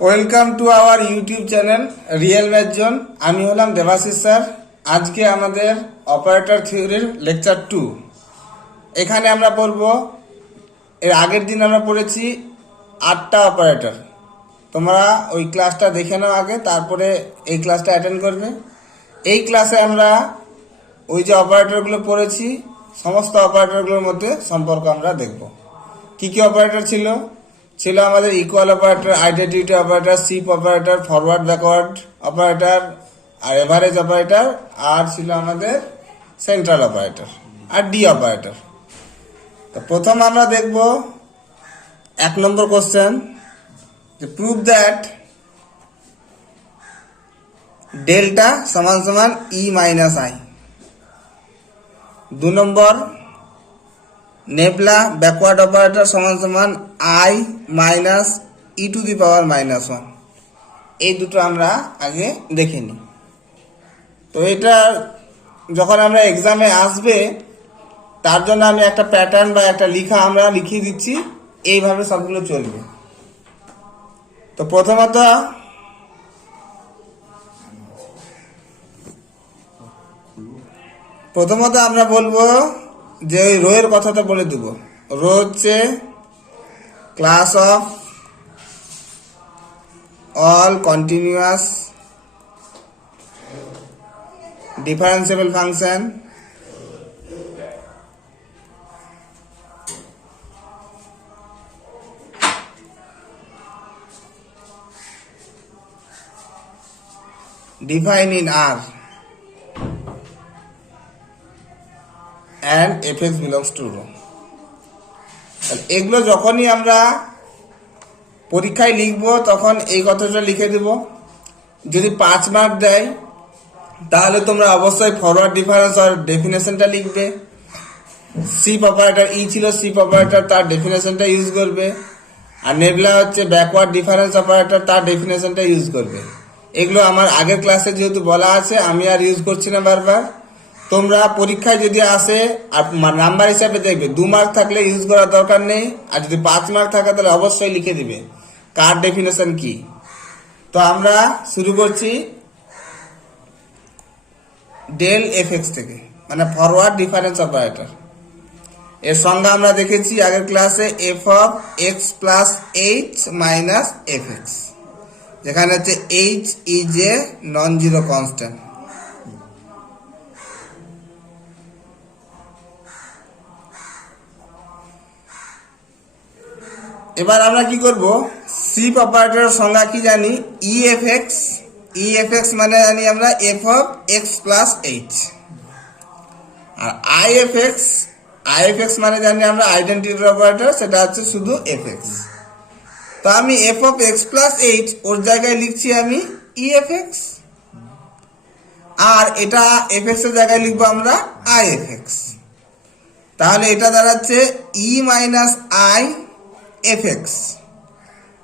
Welcome to our YouTube channel real math zone. আমি হলাম Debashis sir. আজকে আমাদের অপারেটর থিওরির লেকচার 2। এখানে আমরা পড়ব, এর আগের দিন আমরা পড়েছি 8টা অপারেটর। তোমরা ওই ক্লাসটা দেখে নাও আগে, তারপরে এই ক্লাসটা অ্যাটেন্ড করবে। এই ক্লাসে আমরা ওই যে অপারেটরগুলো পড়েছি, সমস্ত অপারেটরগুলোর মধ্যে সম্পর্ক আমরা দেখব। কি কি অপারেটর ছিল? ছিল আমাদের equal operator, identity operator, shift operator, forward backward operator, আর এভারেজ অপারেটর, আর ছিল আমাদের সেন্ট্রাল অপারেটর আর ডি অপারেটর। তো প্রথম আমরা দেখব 1 নম্বর কোশ্চেন, যে প্রুভ দ্যাট ডেল্টা সমান সমান ই মাইনাস আই। 2 নম্বর, নেবলা ব্যাকওয়ার্ড অপারেটর সমান সমান I minus E to the power minus 1। এই দুটো আমরা আগে দেখে নিই। তো এটা যখন আমরা এক্সামে আসবে, তার জন্য আমি একটা প্যাটার্ন বা একটা লিখা আমরা লিখিয়ে দিচ্ছি, এইভাবে সবগুলো চলবে। তো প্রথমত আমরা বলবো যে ওই রো এর কথাটা বলে দেবো। রো হচ্ছে class of all continuous differentiable function define in R and fx belongs to rho। এগুলো যখনই আমরা পরীক্ষায় লিখবো তখন এই কথাটা লিখে দেব। যদি 5 মার্ক দেয় তাহলে তোমরা অবশ্যই ফরওয়ার্ড ডিফারেন্স আর ডেফিনেশনটা লিখবে। শিপ অপারেটর ই ছিল, শিপ অপারেটর তার ডেফিনেশনটা ইউজ করবে। আর নেবলা হচ্ছে ব্যাকওয়ার্ড ডিফারেন্স অপারেটর, তার ডেফিনেশনটা ইউজ করবে। এগুলো আমার আগের ক্লাসে যেহেতু বলা আছে, আমি আর ইউজ করছি না বারবার। তোমরা পরীক্ষায় যদি আসে আর নাম্বার হিসাবে দেখবে, 2 মার্ক থাকলে ইউজ করার দরকার নেই, আর যদি 5 মার্ক থাকে তাহলে অবশ্যই লিখে দিবে কার ডেফিনেশন কি। তো আমরা শুরু করছি ডেল এফ এক্স থেকে, মানে ফরওয়ার্ড ডিফারেন্স অপারেটর। এর সংজ্ঞা আমরা দেখেছি আগের ক্লাসে, f of x plus h minus f x, যেখানে হচ্ছে h is a non zero constant. এবার আমরা কি করব, শিপ অপারেটরের সংজ্ঞা কি জানি, E f x. E f x মানে জানি আমরা f of x plus h. আর আই এফ এক্স মানে জানি আমরা আইডেন্টিটি অপারেটর, সেটা হচ্ছে শুধু এফ এক্স। তো আমি f of x plus h ওর জায়গায় লিখছি আমি ই এফ এক্স, আর এটা এফ এক্স এর জায়গায় লিখবো আমরা আই এফ এক্স। তাহলে এটা দাঁড়াচ্ছে E minus I f x.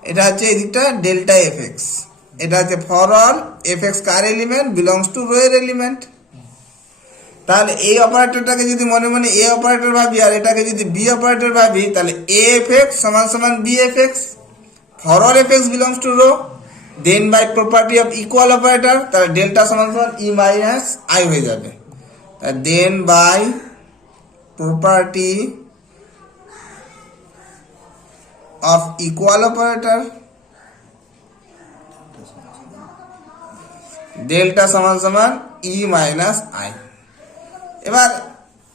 এটা হচ্ছে এদিকটা ডেল্টা এফ এক্স। এটা হচ্ছে ফর অল এফ এক্স কার এলিমেন্ট বিলংস টু রো এর এলিমেন্ট। তাহলে এই অপারেটরটাকে যদি মনে মনে এ অপারেটর ভাবি, আর এটাকে যদি বি অপারেটর ভাবি, তাহলে এ এফ এক্স সমান সমান B f x. For all f x belongs to rho, then by property of equal operator, তাহলে ডেল্টা সমান সমান ই মাইনাস আই হয়ে যাবে। Then by property of equal operator, delta সমান সমান ই মাইনাস আই। এবার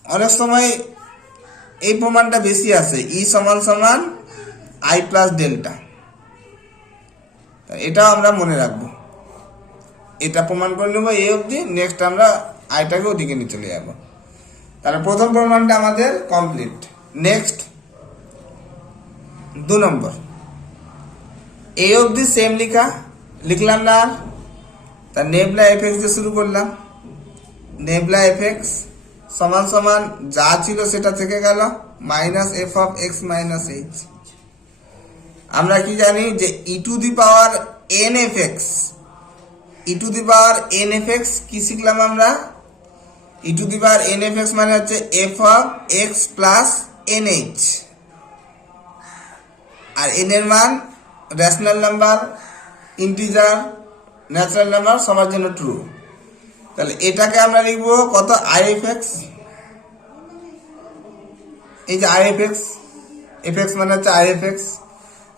অনেক সময় এই প্রমাণটা বেশি আসে, ই সমান সমান আই প্লাস ডেল্টা। এটাও আমরা মনে রাখবো, এটা প্রমাণ করে নেবো এই অবধি। নেক্সট আমরা আইটাকে ওদিকে নিয়ে চলে যাবো। তাহলে প্রথম প্রমাণটা আমাদের কমপ্লিট। নেক্সট 2 নম্বর, এই অবধি সেম লিখলাম না। তার নেবলা এফ এক্স দিয়ে শুরু করলাম। নেবলা এফ এক্স সমান সমান যা ছিল সেটা থেকে গেল, minus f of x minus h. আমরা কি জানি যে E to the power n f x, E to the power n f x কি শিখলাম আমরা, E to the power n f x মানে হচ্ছে f of x plus n h. আর এন এর মান rational number, integer natural number সবার জন্য ট্রু। তাহলে এটাকে আমরা লিখবো কত, আই এফ এক্স। এই যে I f x, F x মানে হচ্ছে আই এফ এক্স।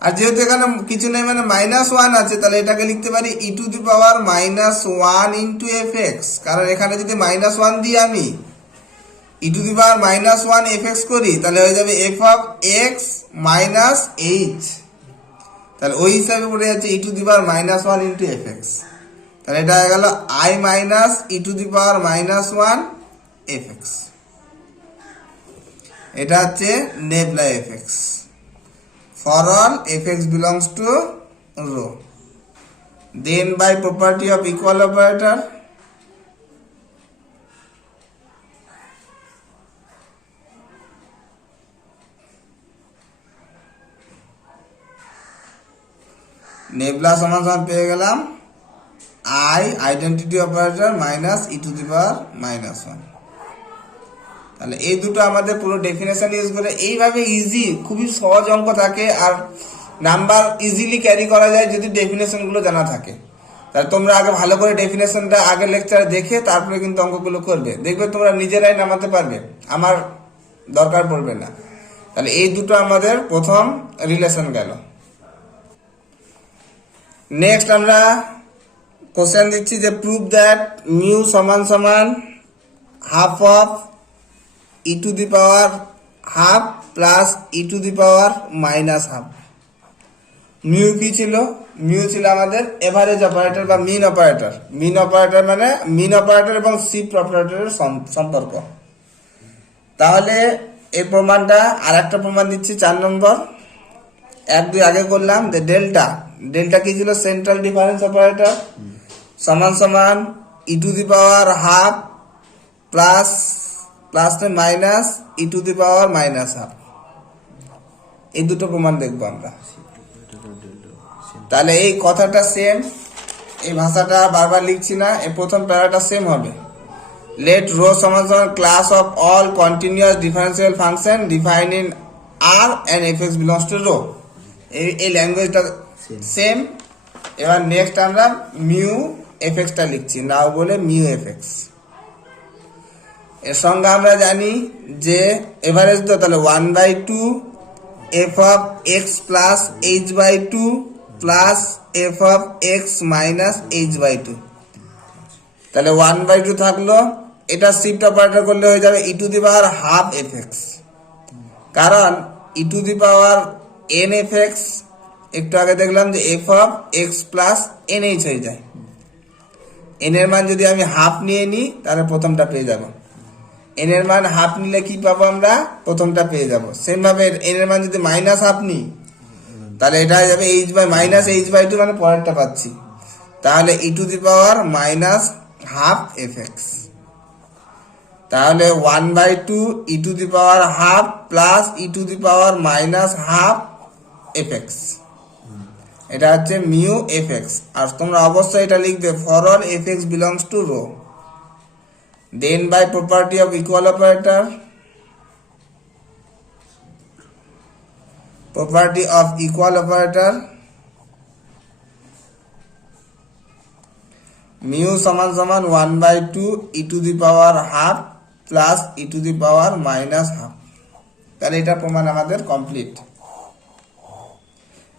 আর যেহেতু এখানে কিছু নেই মানে -1 আছে, তাহলে এটাকে লিখতে পারি E to the power -1 into f x. কারণ এখানে যদি -1 দিয়ে আমি E to the power -1 f x করি, তাহলে হয়ে যাবে f of x minus h. তাহলে ওই হিসাবে পড়ে যাচ্ছে E to the power -1 into f x. তাহলে এটা হয়ে গেল I minus E to the power -1 f x. এটা হচ্ছে nabla f x. For all fx belongs to rho. Then by property of equal operator, নেবলা সমান সমান পেয়ে গেলাম I identity operator minus E to the power -1। তাহলে এই দুটো আমাদের পুরো ডেফিনেশন ইউজ করে এইভাবে ইজি, খুবই সহজ অঙ্ক থাকে আর নাম্বার ইজিলি ক্যারি করা যায় যদি ডেফিনেশন গুলো জানা থাকে। তাহলে তোমরা আগে ভালো করে ডেফিনেশনটা আগের লেকচারে দেখে তারপরে কিন্তু অঙ্কগুলো করবে, দেখবে তোমরা নিজেরাই নামাতে পারবে, আমার দরকার পড়বে না। তাহলে এই দুটো আমাদের প্রথম রিলেশন গেল। নেক্সট আমরা কোশ্চেন দিচ্ছি যে প্রুভ দ্যাট মিউ সমান সমান half of E to the power half plus E to the power -1/2। Mu কি ছিল? মিউ ছিল আমাদের এভারেজ অপারেটর বা মিন অপারেটর। মিন অপারেটর মানে মিন অপারেটর এবং শিফট অপারেটরের সম্পর্ক। তাহলে এই প্রমাণটা আর একটা প্রমাণ দিচ্ছি 4 নম্বর। 1, 2 আগে করলাম যে ডেল্টা। ডেল্টা কি ছিল? সেন্ট্রাল ডিফারেন্স অপারেটর সমান সমান E to the power half plus minus E to the power -1/2। এই দুটো প্রমাণ দেখবো আমরা। তাহলে এই কথাটা সেম, এই ভাষাটা বারবার লিখছি না, এই প্রথম প্যারাটা সেম হবে। লেট রো সমান সমান class of all continuous differential function define in R and f x belongs to rho. এই ল্যাঙ্গুয়েজটা সেম। এবার নেক্সট আমরা মিউ এফ এক্সটা লিখছি, নাও বলে মিউ এফ এক্স। এর সঙ্গে আমরা জানি যে এভারেজ তো, তাহলে 1/2 f of x plus h/2 plus f of x minus h/2। তাহলে 1/2 থাকলো, এটা শিফট অপারেটর করলে হয়ে যাবে E to the power half f x. কারণ E to the power n f x, একটু আগে দেখলাম যে f of x plus n h হয়ে যায়। এন এর মান যদি আমি হাফ নিয়ে নিই তাহলে প্রথমটা পেয়ে যাব। এন এর মান হাফ নিলে কি পাবো আমরা? প্রথমটা পেয়ে যাব। সেম ভাবে এন এর মান যদি -1/2 নিই তাহলে এটা হয়ে যাবে h/-h/2 মানে পরেরটা পাচ্ছি। তাহলে E to the power -1/2 f x. তাহলে 1/2 E to the power half plus E to the power -1/2 f x. এটা হচ্ছে মিউ এফ এক্স। আর তোমরা অবশ্যই এটা লিখবে for all f x belongs to rho. Then by property of equal operator, mu সমান সমান 1/2 E to the power half plus E to the power -1/2। তাহলে এটা প্রমাণ আমাদের কমপ্লিট।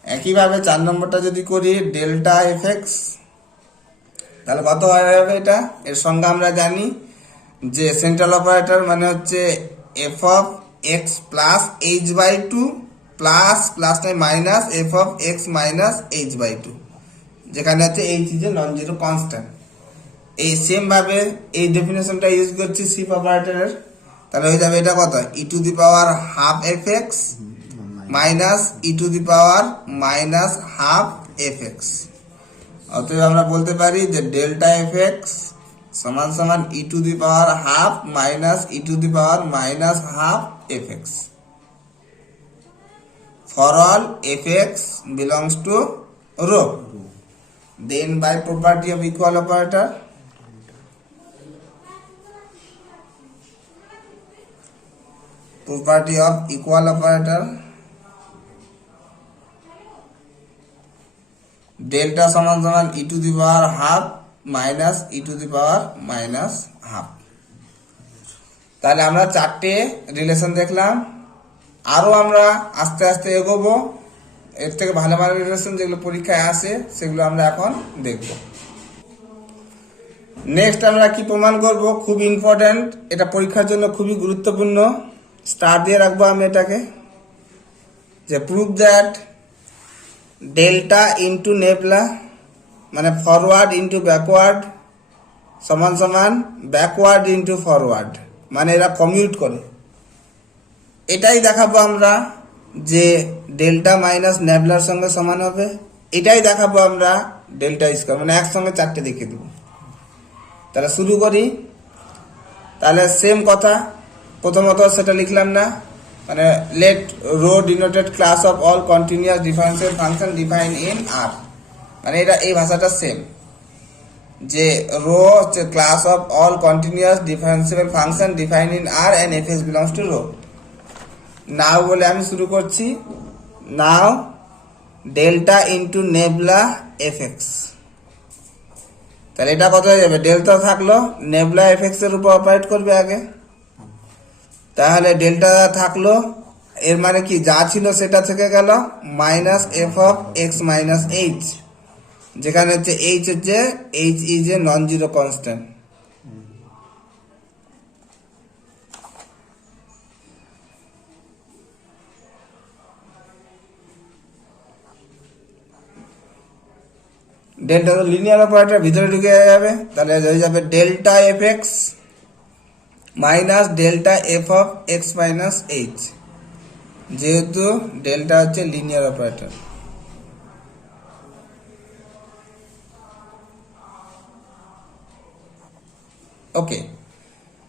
একইভাবে 4 নম্বরটা যদি করি ডেল্টা এফ এক্স, তাহলে কত হবে এটা? এর সঙ্গে আমরা জানি যে সেন্ট্রাল অপারেটর মানে হচ্ছে f of x plus h/2 plus minus f of x minus h/2, যেখানে হচ্ছে h is a non zero constant. এই সেম ভাবে এই ডেফিনেশনটা ইউজ করছি শিফট অপারেটরের। তাহলে হয়ে যাবে এটা কত? E to the power half f x minus E to the power -1/2 f x. অতএব আমরা বলতে পারি যে ডেল্টা এফ এক্স সমান সমান E to the power half minus E to the power -1/2 f x for all f x belongs to rho. Then by property of equal operator, delta সমান সমান E to the power half minus E to the power minus half. তাহলে আমরা চারটে relation দেখলাম, আরো আমরা আস্তে আস্তে এগোবো। এর থেকে ভালো ভালো রিলেশন যেগুলো পরীক্ষায় আসে সেগুলো আমরা এখন দেখব। নেক্সট আমরা কি প্রমাণ করব, খুব ইম্পর্টেন্ট, এটা পরীক্ষার জন্য খুবই গুরুত্বপূর্ণ। স্টার দিয়ে রাখবো আমি এটাকে, যে prove that delta into nabla মানে ফরওয়ার্ড ইন্টু ব্যাকওয়ার্ড সমান সমান ব্যাকওয়ার্ড ইন্টু ফরওয়ার্ড, মানে এরা কমিউট করে। এটাই দেখাবো আমরা যে ডেল্টা মাইনাস নেবলার সঙ্গে সমান হবে। এটাই দেখাবো আমরা ডেল্টা স্কোয়ার, মানে একসঙ্গে চারটে দেখিয়ে দেবো। তাহলে শুরু করি। তাহলে সেম কথা, প্রথমত সেটা লিখলাম না, মানে let rho denoted class of all continuous differential function define in R, মানে এটা এই ভাষাটা সেম, যে রো হচ্ছে class of all continuous differential function define in R and f x belongs to rho. Now বলে আমি শুরু করছি। Now delta into nabla f x, তাহলে এটা কত হয়ে যাবে, ডেল্টা থাকলো নেবলা এফ এক্স এর উপর অপারেট করবে আগে। তাহলে ডেল্টা থাকলো, এর মানে কি যা ছিল সেটা থেকে গেল minus f of x minus H, যেখানে হচ্ছে এইচ হচ্ছে h is a non zero constant. Delta তো লিনিয়ার অপারেটর ভিতরে ঢুকে যাবে, তাহলে হয়ে যাবে delta f x minus delta f of x minus H, যেহেতু ডেল্টা হচ্ছে লিনিয়ার অপারেটর। ওকে,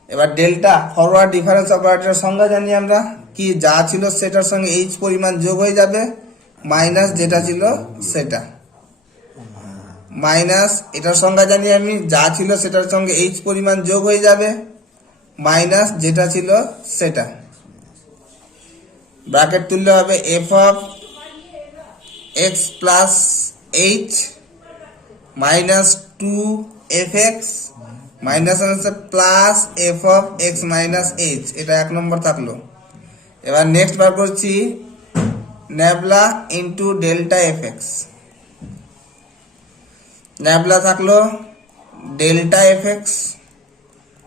এবার ডেল্টা ফরওয়ার্ড ডিফারেন্স অপারেটরের সংজ্ঞা জানি আমরা, কি যা ছিল সেটার সঙ্গে এইচ পরিমাণ যোগ হয়ে যাবে মাইনাস যেটা ছিল সেটা, মাইনাস এটার সংজ্ঞা জানি আমি, যা ছিল সেটার সঙ্গে এইচ পরিমাণ যোগ হয়ে যাবে মাইনাস যেটা ছিল সেটা, ব্র্যাকেট তুললে হবে f of x plus h minus two f x minus plus f of x minus h, এটা এক নম্বর থাকলো। এবার নেক্সট বার করছি nabla into delta f x. Nabla থাকলো ডেল্টা এফ এক্স,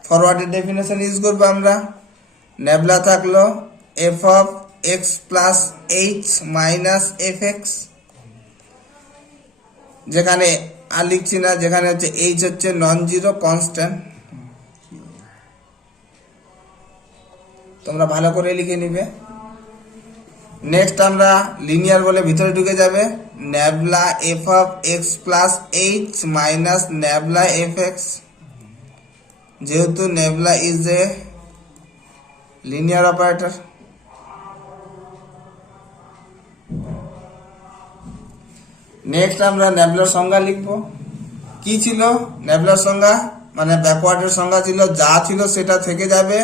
ফরওয়ার্ডের ডেফিনেশন ইউজ করবো আমরা। নেবলা থাকলো f of x plus h minus f x, যেখানে আর লিখছি না, যেখানে হচ্ছে এইচ হচ্ছে নন জিরো কনস্ট্যান্ট, তোমরা ভালো করে লিখে নিবে। নেক্সট আমরা লিনিয়ার বলে ভিতরে ঢুকে যাবে, nabla f of x plus h minus nabla f x, যেহেতু nabla is a linear operator. Next আমরা নেবলার সংজ্ঞা লিখব। কি ছিল নেবলার সংজ্ঞা, মানে ব্যাকওয়ার্ডের সংজ্ঞা ছিল যা ছিল সেটা থেকে যাবে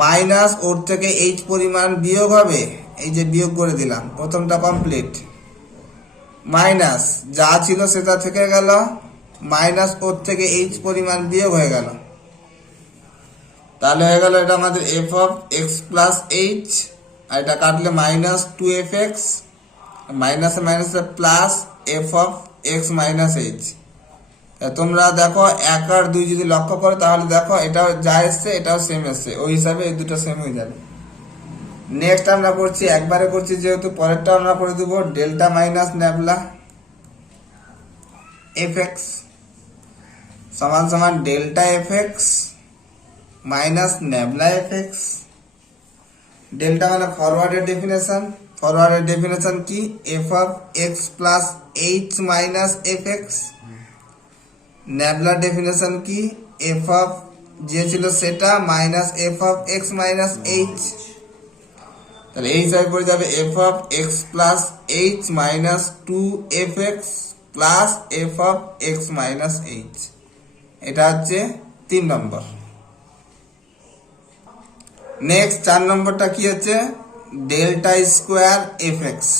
মাইনাস ওর থেকে এইচ পরিমাণ বিয়োগ হবে, এই যে বিয়োগ করে দিলাম, প্রথমটা কমপ্লিট, মাইনাস যা ছিল সেটা থেকে গেল মাইনাস ওর থেকে এইচ পরিমাণ বিয়োগ হয়ে গেল, তাহলে হয়ে গেল এটা আমাদের f of x plus h, আর এটা কাটলে মাইনাস টু এফ এক্স মাইনাসে মাইনাসে plus f of x minus h. তোমরা দেখো এক আর দুই যদি লক্ষ্য করো তাহলে দেখো এটাও যা এসছে এটাও সেম এসছে, ওই হিসাবে এই দুটো সেম হয়ে যাবে। নেক্সট আমরা করছি, একবারে করছি যেহেতু, পরেরটা আমরা করে দেবো delta minus nabla f x সমান সমান delta f x minus nabla f x. Delta মানে ফরওয়ার্ডের ডেফিনেশন, ফরওয়ার্ডের ডেফিনেশন কি, f of x plus h minus f x. নেবলার ডেফিনেশন কি, এফ অফ যে ছিল সেটা minus f of x minus h, তাহলে এই হিসাবে পড়ে যাবে f of x plus h minus two f x plus f of x minus h. এটা হচ্ছে 3 নম্বর। নেক্সট 4 নম্বরটা কি হচ্ছে, ডেল্টা স্কোয়ার এফ এক্স।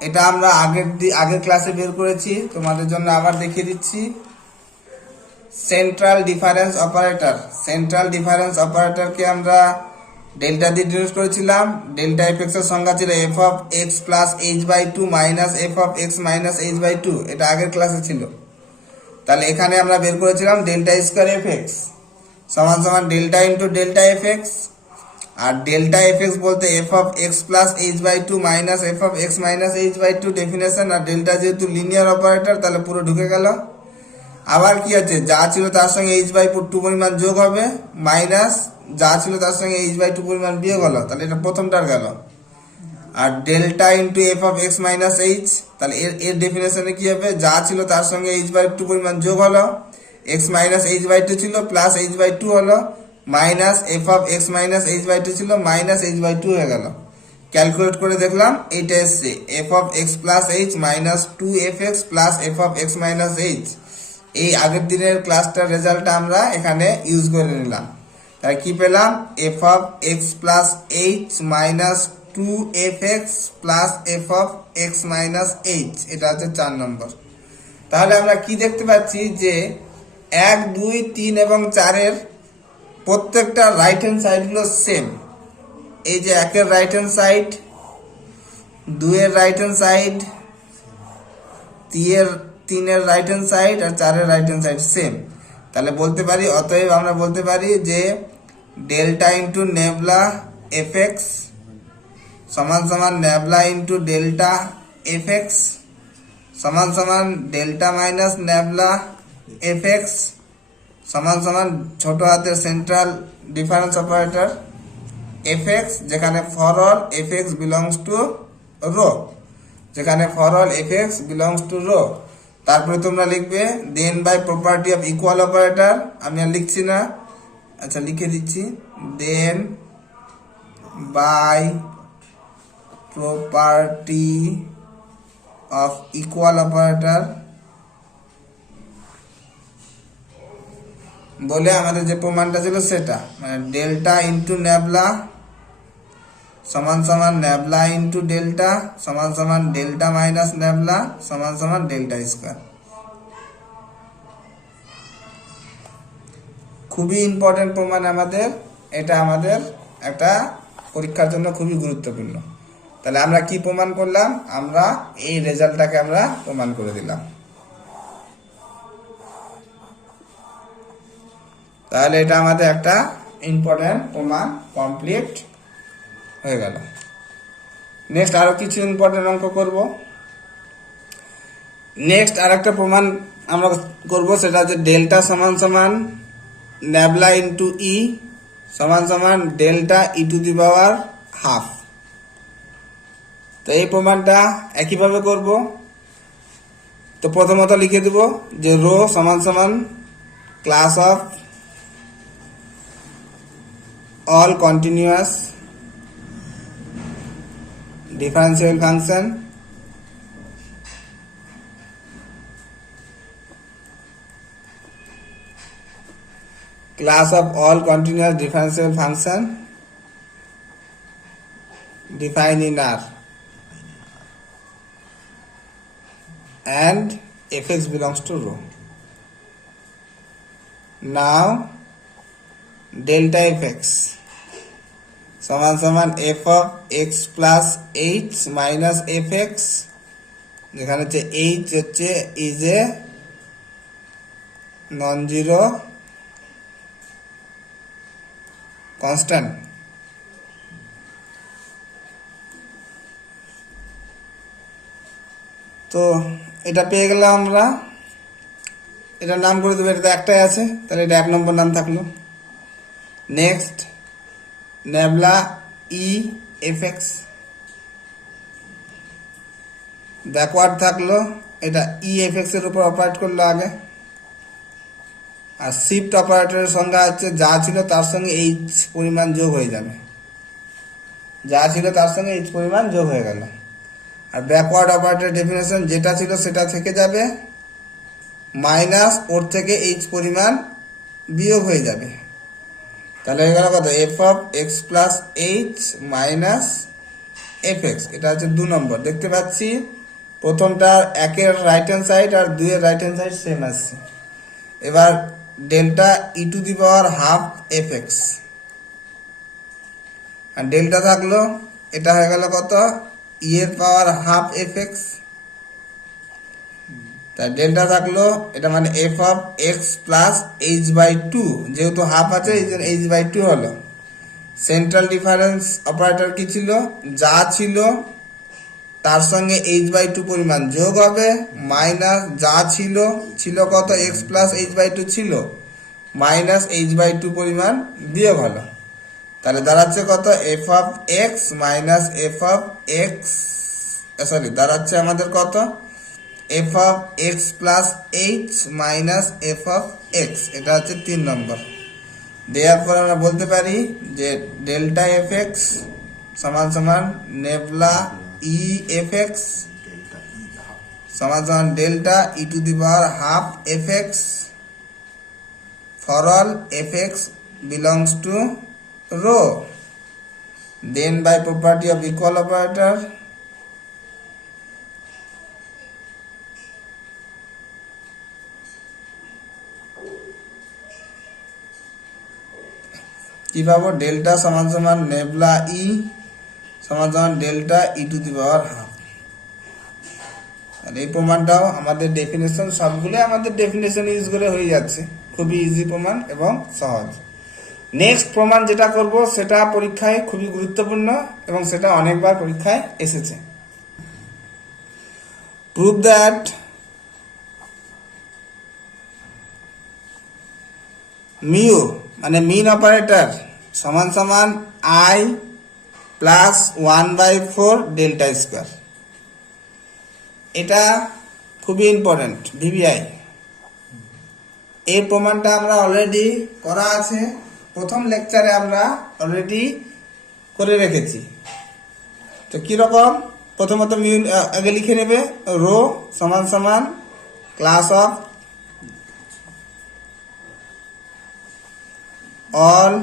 এটা আমরা আগের ক্লাসে বের করেছি, তোমাদের জন্য আবার দেখিয়ে দিচ্ছি। Central difference operator, central difference অপারেটরকে আমরা ডেল্টা দিয়ে ডিনোট করেছিলাম। ডেল্টা এফ এক্স এর সংজ্ঞা ছিল f of x plus h by two minus f of x minus h by two, এটা আগের ক্লাসে ছিল। তাহলে এখানে আমরা বের করেছিলাম ডেল্টা স্কোয়ার এফ এক্স সমান সমান delta into delta f x. আর ডেল্টা এফ এক্স বলতে f of x plus h by two minus f of x minus h by two definition. আর ডেল্টা যেহেতু লিনিয়ার অপারেটর তাহলে পুরো ঢুকে গেল। আবার কি আছে, যা ছিল তার সঙ্গে এইচ বাই টু পরিমাণ যোগ হবে, মাইনাস যা ছিল তার সঙ্গে এইচ বাই টু পরিমাণ বিয়োগ হলো, তাহলে এটা প্রথমটার গেল। আর delta into f of x minus h, তাহলে এর ডেফিনেশনে কি হবে, যা ছিল তার সঙ্গে এইচ বাই টু পরিমাণ যোগ হলো, x minus h by two ছিল প্লাস এইচ বাই টু হলো, minus f of x minus h by two ছিল মাইনাস এইচ বাই টু হয়ে গেল। ক্যালকুলেট করে দেখলাম এইটা এসছে f of x plus h minus two f x plus f of x minus h. এই আগের দিনের ক্লাসটার রেজাল্টটা আমরা এখানে ইউজ করে নিলাম। তাই কি পেলাম, f of x plus h minus two f x plus f of x minus h, এটা হচ্ছে 4 নম্বর। তাহলে আমরা কি দেখতে পাচ্ছি যে 1, 2, 3 এবং 4-এর প্রত্যেকটা রাইট হ্যান্ড সাইডগুলো সেম। এই যে 1-এর রাইট হ্যান্ড সাইড, 2-এর রাইট হ্যান্ড সাইড, 3-এর রাইট হ্যান্ড সাইড আর 4-এর রাইট হ্যান্ড সাইড সেম। তাহলে বলতে পারি, অতএব আমরা বলতে পারি যে delta into nabla f x সমান সমান nabla into delta f x সমান সমান delta minus nabla f x সমান সমান ছোট হাতের central difference operator f x, যেখানে for all f x belongs to rho, যেখানে for all f x belongs to rho. তারপরে তোমরা লিখবে then by property of equal operator, আমি আর লিখছি না, আচ্ছা লিখে দিচ্ছি, then by property of equal operator বলে আমাদের যে প্রমাণটা ছিল সেটা, মানে ডেল্টা ইন্টু নেবলা সমান সমান নেবলা ইন্টু ডেল্টা সমান সমান ডেল্টা মাইনাস নেবলা সমান সমান ডেল্টা স্কোয়ার। খুবই ইম্পর্টেন্ট প্রমাণ আমাদের, এটা আমাদের একটা পরীক্ষার জন্য খুবই গুরুত্বপূর্ণ। তাহলে আমরা কি প্রমাণ করলাম, আমরা এই রেজাল্টটাকে আমরা প্রমাণ করে দিলাম। তাহলে এটা আমাদের একটা ইম্পর্টেন্ট প্রমাণ কমপ্লিট হয়ে গেল। নেক্সট আরো কিছু ইম্পর্টেন্ট অঙ্ক করব। নেক্সট আরেকটা প্রমাণ আমরা করব, সেটা হচ্ছে ডেল্টা সমান সমান নেবলা ইন্টু ই সমান সমান delta E to the power half. তো এই প্রমাণটা একইভাবে করব। তো প্রথমত লিখে দেব যে রো সমান সমান class of all continuous differential function class of all continuous differential function defined in R and fx belongs to rho. Now delta fx সমান সমান F of x plus h minus f x, যেখানে হচ্ছে H হচ্ছে is a non zero constant. তো এটা পেয়ে গেলাম আমরা, এটার নাম করে দেবো, এটা তো একটাই আছে, তাহলে এটা 1 নম্বর নাম থাকলো। নেক্সট নেবলা ই এফ এক্স, ব্যাকওয়ার্ড থাকলো, এটা ই এফ এক্স এর উপর অপারেট করলো আগে। আর শিফট অপারেটরের সংজ্ঞা হচ্ছে যা ছিল তার সঙ্গে এইচ পরিমাণ যোগ হয়ে যাবে, যা ছিল তার সঙ্গে এইচ পরিমাণ যোগ হয়ে গেল। আর ব্যাকওয়ার্ড অপারেটর ডেফিনেশন যেটা ছিল সেটা থেকে যাবে, মাইনাস ওর থেকে এইচ পরিমাণ বিয়োগ হয়ে যাবে। তাহলে হয়ে গেল কত, f of x plus h minus f x, এটা হচ্ছে 2 নম্বর। দেখতে পাচ্ছি প্রথমটা 1 এর রাইট হ্যান্ড সাইড আর 2 এর রাইট হ্যান্ড সাইড সেম আসছে। এবার delta E to the power half f x, আর ডেল্টা থাকলো, এটা হয়ে গেল কত, ই এর পাওয়ার হাফ এফ এক্স। তাই ডেল্টা থাকলো, এটা মানে f of x plus h by two, যেহেতু হাফ আছে এই জন্য এইচ বাই টু হলো। সেন্ট্রাল ডিফারেন্স অপারেটর কি ছিল, যা ছিল তার সঙ্গে এইচ বাই টু পরিমাণ যোগ হবে, মাইনাস যা ছিল, ছিল কত x plus h by two ছিল, মাইনাস এইচ বাই টু পরিমাণ বিয়োগ হলো। তাহলে দাঁড়াচ্ছে কত, f of x minus f of x, sorry দাঁড়াচ্ছে আমাদের কত, f of x plus h minus f of x. এটা হচ্ছে 3 নম্বর। দেওয়ার পর আমরা বলতে পারি যে ডেল্টা এফ এক্স সমান সমান নেবলা ই এফ এক্স সমান সমান delta E to the power half f x for all f x belongs to rho. Then by property of equal operator কি পাবো, ডেল্টা সমান সমান নেবলা ই সমান সমান delta E to the power half. আর এই প্রমাণটাও আমাদের ডেফিনেশন, সবগুলো আমাদের ডেফিনেশন ইউজ করে হয়ে যাচ্ছে, খুবই ইজি প্রমাণ এবং সহজ। নেক্সট প্রমাণ যেটা করব সেটা পরীক্ষায় খুবই গুরুত্বপূর্ণ এবং সেটা অনেকবার পরীক্ষায় এসেছে। প্রুভ দ্যাট মিউ মানে মিন অপারেটর সমান সমান আই প্লাস 1/4 ডেল্টা স্কোয়ার। এটা খুবই ইম্পর্টেন্ট, ভিভিআই। এই প্রমাণটা আমরা অলরেডি করা আছে, প্রথম লেকচারে আমরা অলরেডি করে রেখেছি। তো কিরকম, প্রথমত মিউ আগে লিখে নেবে, রো সমান সমান class of all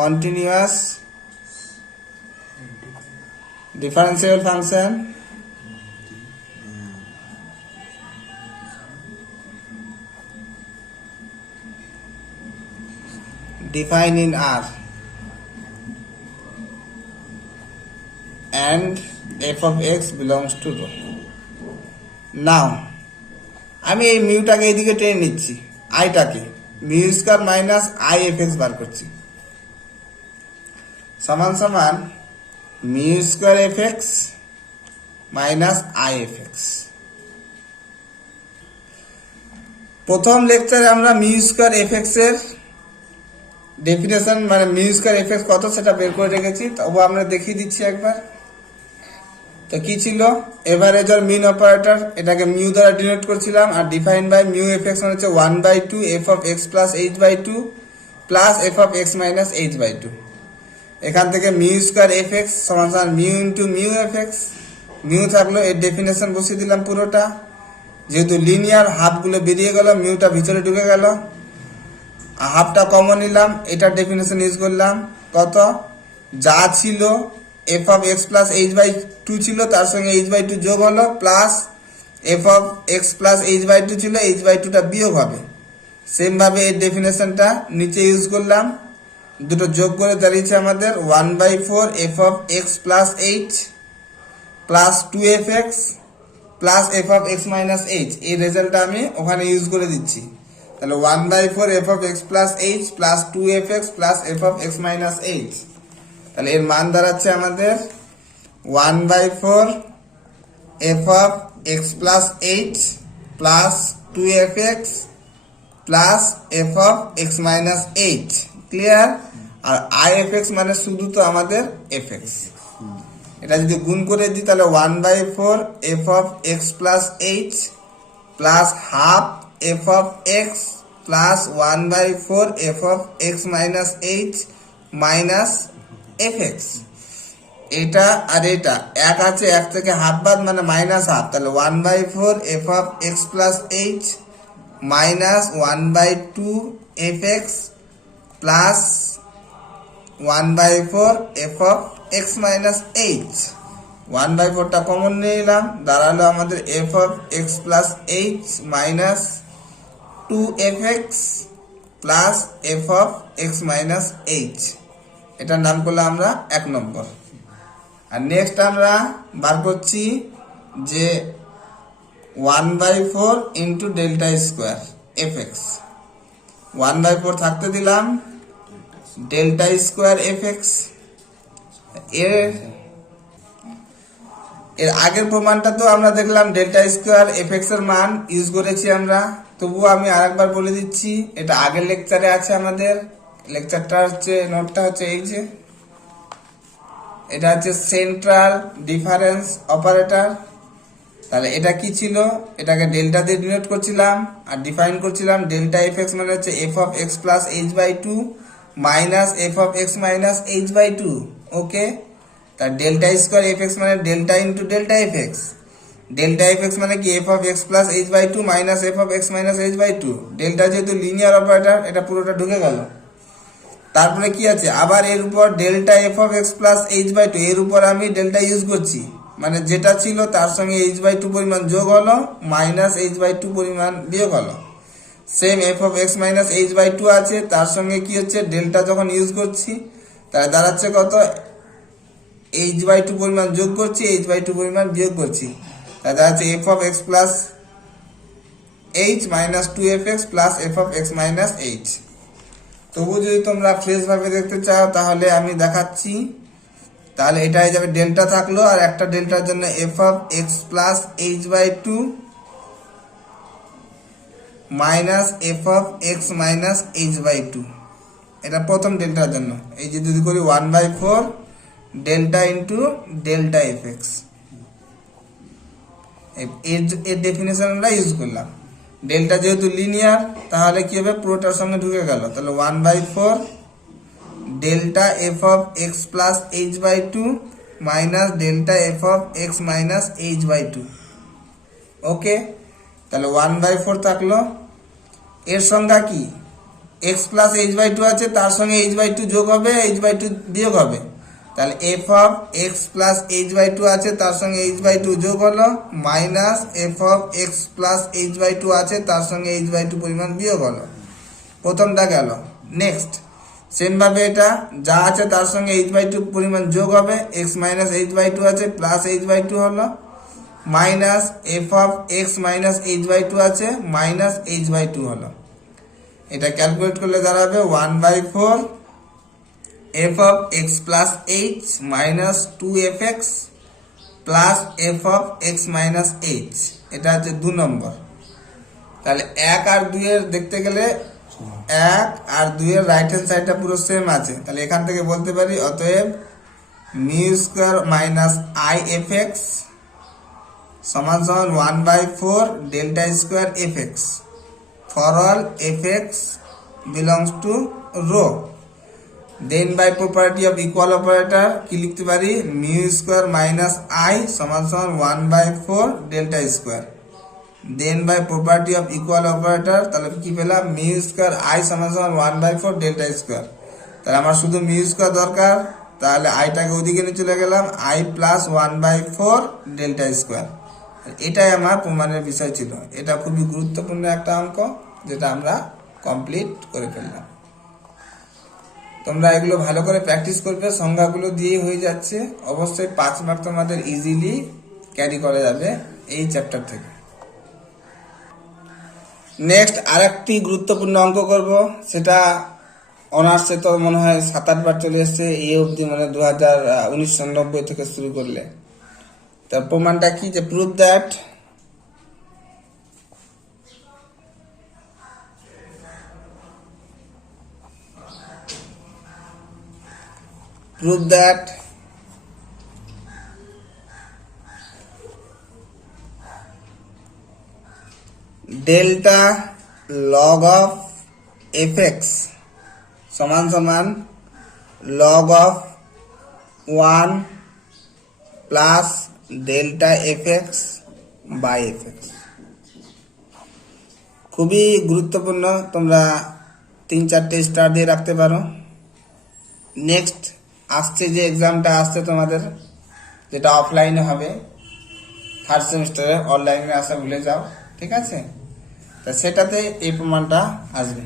continuous differential function defined in R and f of x belongs to rho. Now আমি এই মিউটাকে এইদিকে টেনে নিচ্ছি, আইটাকে mu square minus I f x বার করছি, সমান সমান mu square f x minus I f x. প্রথম লেকচারে আমরা মিউ স্কয়ার এফ এক্স এর ডেফিনেশন মানে মিউ স্কয়ার এফ এক্স কত সেটা বের করে রেখেছি, তবু আমরা দেখিয়ে দিচ্ছি একবার। তো কি ছিল, এভারেজ অর মিন অপারেটর, এটাকে মিউ দ্বারা ডিনোট করছিলাম, আর define by mu f x মানে হচ্ছে 1/2 f of x plus h by two plus f of x minus h by two. এখান থেকে মিউ স্কোয়ার এফ এক্স সমান সমান mu into mu f x, mu থাকলো, এর ডেফিনেশন বসিয়ে দিলাম পুরোটা, যেহেতু লিনিয়ার হাফগুলো বেরিয়ে গেল, মিউটা ভিতরে ঢুকে গেল, হাফটা কমন নিলাম, এটার ডেফিনেশন ইউজ করলাম, কত যা ছিল f of x plus h by two ছিল, তার সঙ্গে এইচ বাই টু যোগ হলো, plus f of x plus h by two ছিল, এইচ বাই টুটা বিয়োগ হবে। সেম ভাবে এর ডেফিনেশনটা নিচে ইউজ করলাম, দুটো যোগ করে দাঁড়িয়েছে আমাদের 1/4 f of x plus h plus 2f(x) plus f of x minus h. এই রেজাল্টটা আমি ওখানে ইউজ করে দিচ্ছি। তাহলে 1/4 f of x plus h plus 2f(x) plus f of x minus h. তাহলে এর মান দাঁড়াচ্ছে আমাদের 1/4 f of x plus h plus 2f(x) plus f of x minus h. Clear? আর আই এফ এক্স মানে শুধু তো আমাদের এফ এক্স। এটা যদি গুণ করে দিই তাহলে 1/4 f of x plus h plus half F of x plus 1/4 f of x minus H minus f x. এটা আর এটা এক আছে, এক থেকে হাফ বাদ মানে মাইনাস হাফ, তাহলে 1/4 f of x plus h minus 1/2 f x plus 1/4 f of x minus h 1/4টা কমন নিয়ে নিলাম, দাঁড়ালো আমাদের f of x plus h minus 2f(x) plus f of x minus h. এটার নাম করলাম আমরা 1 নম্বর। আর নেক্সট আমরা বার করছি যে 1/4 into delta square f x. 1/4 থাকতে দিলাম, ডেল্টা স্কোয়ার এফ এক্স। এর আগের প্রমাণটা তো আমরা দেখলাম ডেল্টা স্কোয়ার এফ এক্স এর মান ইউজ করেছি আমরা, তবুও আমি আরেকবার বলে দিচ্ছি, এটা আগের লেকচারে আছে আমাদের। লেকচারটা হচ্ছে, নোটটা হচ্ছে এই যে, এটা হচ্ছে সেন্ট্রাল ডিফারেন্স অপারেটর। তাহলে এটা কি ছিল, এটাকে ডেল্টা দিয়ে ডিনোট করছিলাম আর ডিফাইন করছিলাম ডেল্টা এফ এক্স মানে হচ্ছে f of x plus h by two minus f of x minus h by two. Okay, তার ডেল্টা স্কোয়ার এফ এক্স মানে delta into delta f x. Delta f x মানে কি f of x plus h by two minus f of x minus h by two. Delta যেহেতু linear operator, এটা পুরোটা ঢুকে গেল। তারপরে কি আছে, আবার এর উপর delta f of x plus h by two, এর উপর আমি ডেল্টা ইউজ করছি, মানে যেটা ছিল তার সঙ্গে এইচ বাই টু পরিমাণ যোগ হলো মাইনাস এইচ বাই টু পরিমাণ বিয়োগ হলো। Same f of x minus h by two আছে, তার সঙ্গে কি হচ্ছে ডেল্টা যখন ইউজ করছি তাহলে দাঁড়াচ্ছে কত, এইচ বাই টু পরিমাণ যোগ করছি, এইচ বাই টু পরিমাণ বিয়োগ করছি, তাহলে দাঁড়াচ্ছে F of x plus h minus 2f(x) plus f of x minus H. তবু যদি তোমরা ফ্রেশ ভাবে দেখতে চাও তাহলে আমি দেখাচ্ছি। তাহলে এটা হয়ে যাবে ডেল্টা থাকলো, আর একটা ডেল্টার জন্য f of x plus h by two minus f of x minus h by two. এটা প্রথম ডেল্টার জন্য। এই যে যদি করি 1/4 delta into delta f x, এর ডেফিনেশন আমরা ইউজ করলাম। ডেল্টা যেহেতু লিনিয়ার তাহলে কি হবে, পুরোটার সঙ্গে ঢুকে গেল। তাহলে 1/4 delta f of x plus h by two minus delta f of x minus h by two. Okay, তাহলে 1/4 থাকলো। এর সংখ্যা কি, x plus h by two আছে, তার সঙ্গে এইচ বাই টু যোগ হবে, এইচ বাই টু বিয়োগ হবে। তাহলে f of x plus h by two আছে, তার সঙ্গে এইচ বাই টু যোগ হলো minus f of x plus h by two আছে, তার সঙ্গে এইচ বাই টু পরিমাণ বিয়োগ হলো। প্রথমটা গেল। নেক্সট সেম ভাবে এটা যা আছে তার সঙ্গে এইচ বাই টু পরিমাণ যোগ হবে, x minus h by two আছে প্লাস এইচ বাই টু হলো minus f of x minus h by two আছে মাইনাস এইচ বাই টু হলো। এটা ক্যালকুলেট করলে দাঁড়াবে 1/4 f of x plus h minus 2f(x) plus f of x minus h. এটা হচ্ছে 2 নম্বর। তাহলে 1 আর 2 এর দেখতে গেলে 1 আর 2 এর রাইট হ্যান্ড সাইডটা পুরো সেম আছে। তাহলে এখান থেকে বলতে পারি অতএব mu square minus I f x সমান সমান 1/4 delta square f x for all f x belongs to rho. Then by property of equal operator কি লিখতে পারি, মিউ স্কোয়ার মাইনাস আই সমান সমান 1/4 delta square. Then by property of equal operator, তাহলে কি পেলাম, মিউ স্কোয়ার আই সমান সমান 1/4 ডেল্টা স্কোয়ার। তাহলে আমার শুধু মিউ স্কোয়ার দরকার, তাহলে আইটাকে ওদিকে নিয়ে চলে গেলাম, আই প্লাস 1/4 ডেল্টা স্কোয়ার। এটাই আমার প্রমাণের বিষয় ছিল। এটা খুবই গুরুত্বপূর্ণ একটা অঙ্ক, যেটা আমরা কমপ্লিট করে ফেললাম। তোমরা এগুলো ভালো করে প্র্যাকটিস করবে, সংখ্যাগুলো দিয়ে হয়ে যাচ্ছে। অবশ্যই 5 মার্ক তোমাদের ইজিলি ক্যারি করা যাবে এই চ্যাপ্টার থেকে। নেক্সট আরেকটি গুরুত্বপূর্ণ অঙ্ক করব, সেটা অনার্সে তো মনে হয় 7-8 বার চলে এসছে এই অবধি, মানে 1990 থেকে শুরু করলে। তার প্রমাণটা কি, যে prove that delta log of fx সমান সমান log of 1 plus delta fx by fx। খুবই গুরুত্বপূর্ণ, তোমরা 3-4টে স্টার দিয়ে রাখতে পারো। নেক্সট আসছে যে এক্সামটা আসছে তোমাদের, যেটা অফলাইনে হবে, থার্ড সেমিস্টারে অনলাইনে আসা ভুলে যাও, ঠিক আছে? তা সেটাতে এই প্রমাণটা আসবে,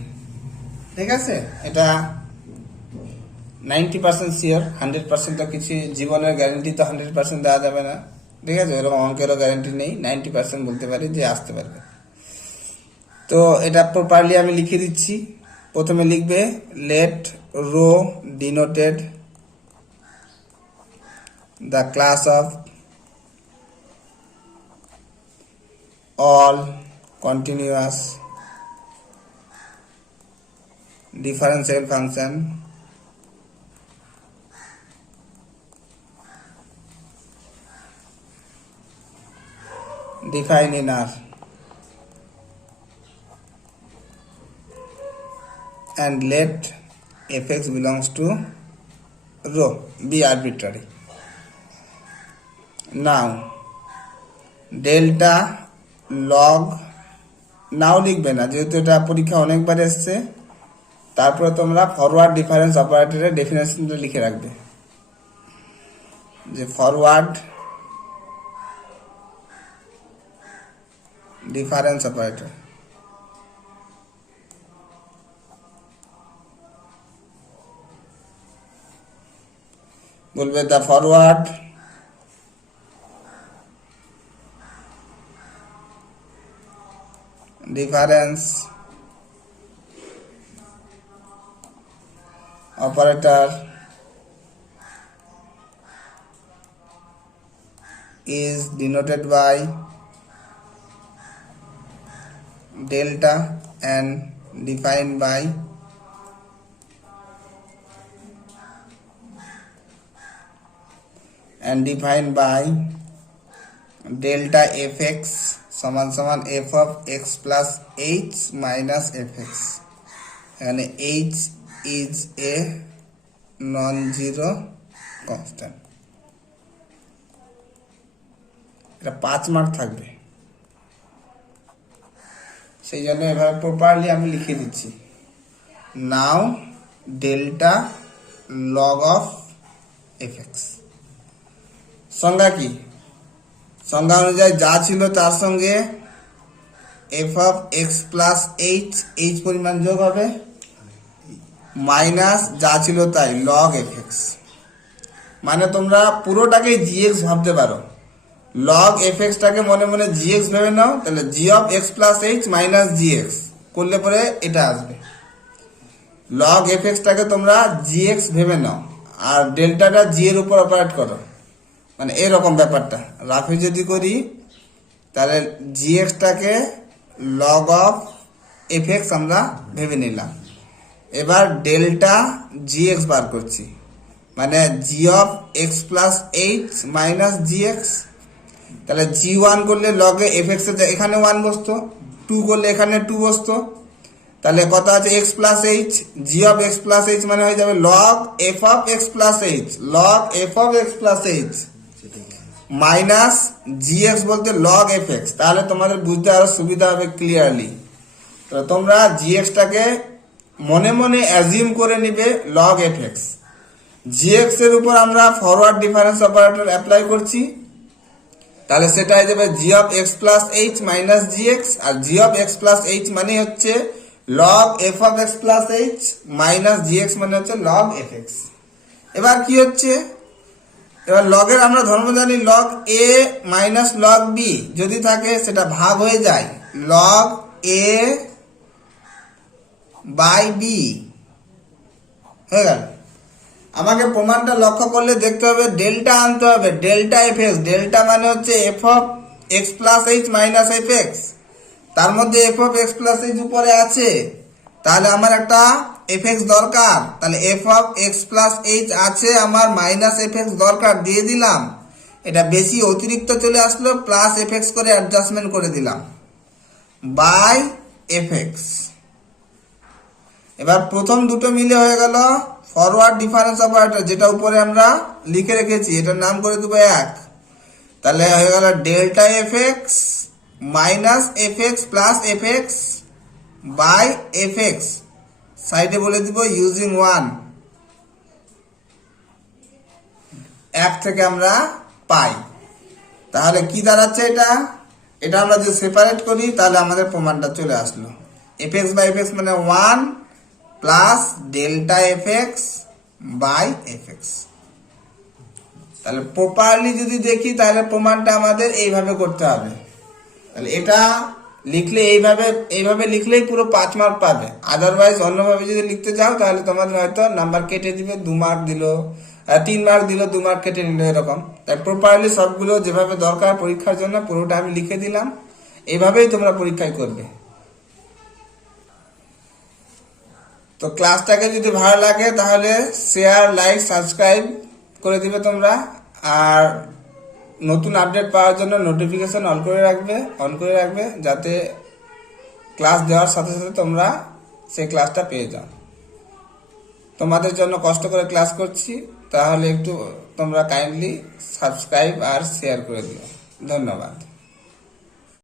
ঠিক আছে? এটা 90% শিওর, 100% তো কিছু জীবনের গ্যারেন্টি তো 100% দেওয়া যাবে না, ঠিক আছে? এরকম অঙ্কেরও গ্যারেন্টি নেই, 90% বলতে পারি যে আসতে পারবে। তো এটা প্রপারলি আমি লিখে দিচ্ছি। প্রথমে লিখবে let rho denoted the class of all continuous differential function defined in R and let fx belongs to row, be arbitrary. Now delta log নাও লিখবে না, যেহেতু এটা পরীক্ষা অনেকবার এসছে। তারপরে তোমরা ফরওয়ার্ড ডিফারেন্স অপারেটরের ডেফিনেশনটা লিখে রাখবে, যে ফরওয়ার্ড ডিফারেন্স অপারেটর বলবে the forward difference operator is denoted by delta and defined by delta fx সমান সমান f of x plus h minus fx। এখানে h is a non-zero constant। এটা 5 মার্ক থাকবে, সেই জন্য এভাবে প্রপারলি আমি লিখে দিচ্ছি। নাও ডেল্টা লগ অফ fx সংজ্ঞা কি? সংজ্ঞা অনুযায়ী যা ছিল তার সঙ্গে f of x plus h পরিমাণ যোগ হবে, মাইনাস যা ছিল তাই log fx। মানে তোমরা পুরোটাকে gx ভাবতে পারো, log fx টাকে মনে মনে gx ভেবে নাও, তাহলে g of x plus h minus gx করলে পরে এটা আসবে। log fx টাকে তোমরা gx ভেবে নাও আর ডেল্টাটা g এর উপর অপারেট করো, মানে এরকম ব্যাপারটা রাফি যদি করি, তাহলে gx টাকে log of fx আমরা ভেবে নিলাম। এবার ডেল্টা gx বার করছি, মানে g of x plus h minus gx। তাহলে g1 করলে log fx এর এখানে 1 বসতো, 2 করলে এখানে 2 বসতো, তাহলে কত আছে x plus h, g of x plus h মানে হয়ে যাবে log f of x plus h, log f of x plus h minus gx বলতে log fx। তাহলে তোমাদের বুঝতে আরো সুবিধা হবে ক্লিয়ারলি। তো তোমরা gx টাকে মনে মনে অ্যাজিউম করে নিবে log fx। gx এর উপর আমরা ফরওয়ার্ড ডিফারেন্স অপারেটর অ্যাপ্লাই করছি, তাহলে সেটা হয়ে যাবে g of x plus h minus gx, R g of x plus h মানে হচ্ছে log f of x plus h minus gx মানে হচ্ছে log fx। এবার কি হচ্ছে, এবার লগের আমরা ধর্ম জানি log a minus log b, যদি থাকে সেটা ভাগ হয়ে যায় log a by b হয়ে গেল। আমাকে প্রমাণটা লক্ষ্য করলে দেখতে হবে ডেল্টা আনতে হবে, ডেল্টা fx। ডেল্টা মানে হচ্ছে f of x plus h minus fx, তার মধ্যে f of x plus h উপরে আছে, তাহলে আমার একটা fx দরকার, তাহলে f of x plus h আছে আমার, মাইনাস fx দরকার, দিয়ে দিলাম। এটা বেশি অতিরিক্ত চলে আসলো, প্লাস fx করে অ্যাডজাস্টমেন্ট করে দিলাম বাই fx। এবার প্রথম দুটো মিলে হয়ে গেল ফরওয়ার্ড ডিফারেন্স অপারেটর, যেটা উপরে আমরা লিখে রেখেছি, এটার নাম করে দেবো 1। তাহলে হয়ে গেল delta fx minus fx plus fx by fx, সাইডে বলে দিব ইউজিং 1। 1 থেকে আমরা পাই। তাহলে কি দাঁড়াচ্ছে এটা? এটা আমরা যদি সেপারেট করি তাহলে আমাদের প্রমাণটা চলে আসলো। F x by f x মানে 1 plus delta f x by f x. তাহলে প্রপারলি যদি দেখি তাহলে প্রমাণটা আমাদের এইভাবে করতে হবে। তাহলে এটা লিখলে এইভাবে লিখলেই পুরো 5 মার্ক পাবে। আদারওয়াইজ অন্যভাবে যদি লিখতে যাও তাহলে তোমাদের হয়তো নাম্বার কেটে দিবে, 2 মার্ক দিল, 3 মার্ক দিল, 2 মার্ক কেটে নিল, এরকম। তাই প্রপারলি সবগুলো যেভাবে দরকার পরীক্ষার জন্য পুরোটা আমি লিখে দিলাম, এইভাবেই তোমরা পরীক্ষায় করবে। তো ক্লাসটাকে যদি ভালো লাগে তাহলে শেয়ার, লাইক, সাবস্ক্রাইব করে দিবে তোমরা। আর নতুন আপডেট পাওয়ার জন্য নোটিফিকেশন অন করে রাখবে যাতে ক্লাস দেওয়ার সাথে সাথে তোমরা সেই ক্লাসটা পেয়ে যাও। তোমাদের জন্য কষ্ট করে ক্লাস করছি, তাহলে একটু তোমরা কাইন্ডলি সাবস্ক্রাইব আর শেয়ার করে দিও। ধন্যবাদ।